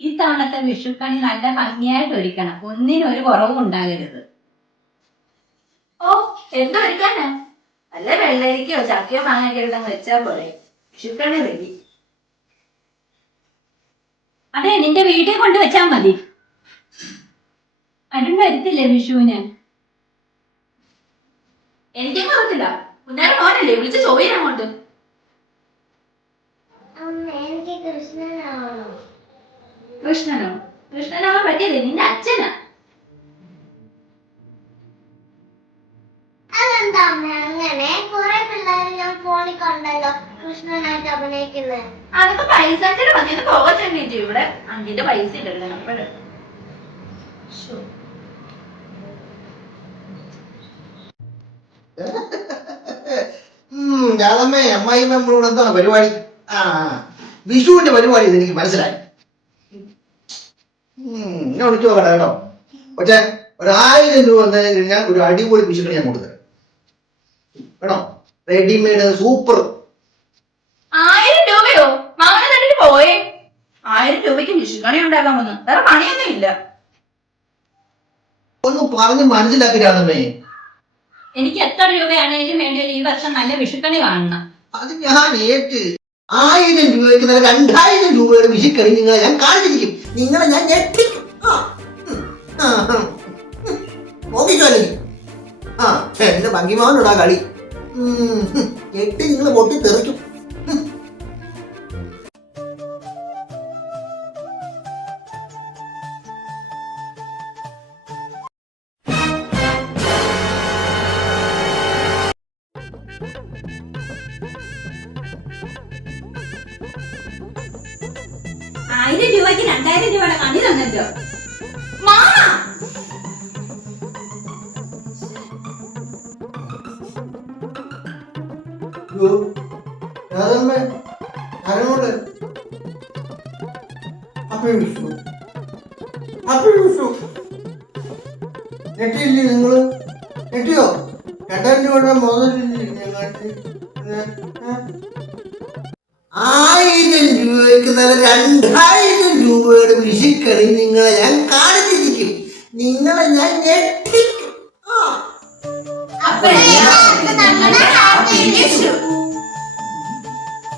ഇത്തവണത്തെ വിഷുക്കണി നല്ല ഭംഗിയായിട്ട് ഒരുക്കണം. ഒന്നിനും ഒരു കുറവും ഉണ്ടാകരുത്. ഓ എന്തൊരുക്കാനാ നല്ല വെള്ളരിക്കോ ചക്കയോ മാങ്ങയൊക്കെ വെച്ചാൽ വെച്ചാ പോലെ വിഷുക്കണി റെഡി. അതെ നിന്റെ വീട്ടിൽ കൊണ്ട് വെച്ചാ മതി. അരുൺ വരത്തില്ലേ വിഷുവിന്? എനിക്കും അറിയത്തില്ല. കുഞ്ഞാറ് മോനല്ലേ? വിളിച്ച് ചോദിക്കാൻ അങ്ങോട്ട്. എനിക്ക് കൃഷ്ണനാവണം. കൃഷ്ണനോ? കൃഷ്ണനാവാൻ പറ്റിയത് നിന്റെ അച്ഛനാ. അതെന്താ അങ്ങനെ കുറെ പിള്ളേരെ ഞാൻ ഫോണിൽ കണ്ടല്ലോ. കൃഷ്ണനായിട്ട് അഭിനയിക്കുന്നത് അതൊക്കെ പൈസ വന്നിട്ട് പോകട്ടെ ഇവിടെ അഞ്ചിന്റെ പൈസ ഇല്ലല്ലോ അപ്പോഴ് രാധമ്മേ അമ്മായിമ്മ നമ്മളോട് എന്താണ് പരിപാടി? ആ വിഷുവിന്റെ പരിപാടി ഇത് എനിക്ക് മനസ്സിലായി. വിളിച്ചു നോക്കട്ടെ കേട്ടോ. പക്ഷെ ഒരായിരം രൂപ എന്തായാലും കഴിഞ്ഞാൽ ഒരു അടിപൊളി പിശുക്കൾ ഞാൻ കൊടുത്തരാം കേട്ടോ? റെഡിമെയ്ഡ് സൂപ്പർ ആയിരം രൂപയോ? മാമനെ തന്നിട്ട് പോയേ. ആയിരം രൂപയ്ക്ക് വിഷുക്കണി ഉണ്ടാക്കാൻ വന്നു. വേറെ പണിയൊന്നും ഇല്ല. ഒന്ന് പറഞ്ഞ് മനസ്സിലാക്കി എനിക്ക് എത്ര രൂപയാണെങ്കിലും വേണ്ടി ഈ വർഷം നല്ല വിഷുക്കണി വാങ്ങണം. അത് ഞാൻ ഏറ്റ്. ആയിരം രൂപയ്ക്ക് നല്ല രണ്ടായിരം രൂപയുടെ വിഷുക്കണി നിങ്ങളെ ഞാൻ കാണിച്ചിരിക്കും നിങ്ങളെ ഞാൻ ഞെട്ടിക്കും. ആ, എന്റെ ഭംഗിമാവനോടാ കളി. ഞെട്ടി നിങ്ങൾ പൊട്ടി തെറിക്കും ആയിരം രൂപയ്ക്ക് രണ്ടായിരം രൂപയുടെ കണി തന്നല്ലോ ആ അയ്യോ, രാധമ്മേ, ഞാനങ്ങോട്ട്. Happy വിഷു. Happy വിഷു. ഞെട്ടിയില്ലേ നിങ്ങൾ ഞെട്ടിയോ രണ്ടായിരം രൂപയുടെ മുതലില്ലേ ഞങ്ങൾക്ക് ആയിരം എടുക്കുന്നതിൽ രണ്ടായിരം രൂപയുടെ വിഷയക്കളി നിങ്ങളെ ഞാൻ കാണിച്ചിരിക്കും. നിങ്ങളെ ഞാൻ ഞെട്ടിക്കും.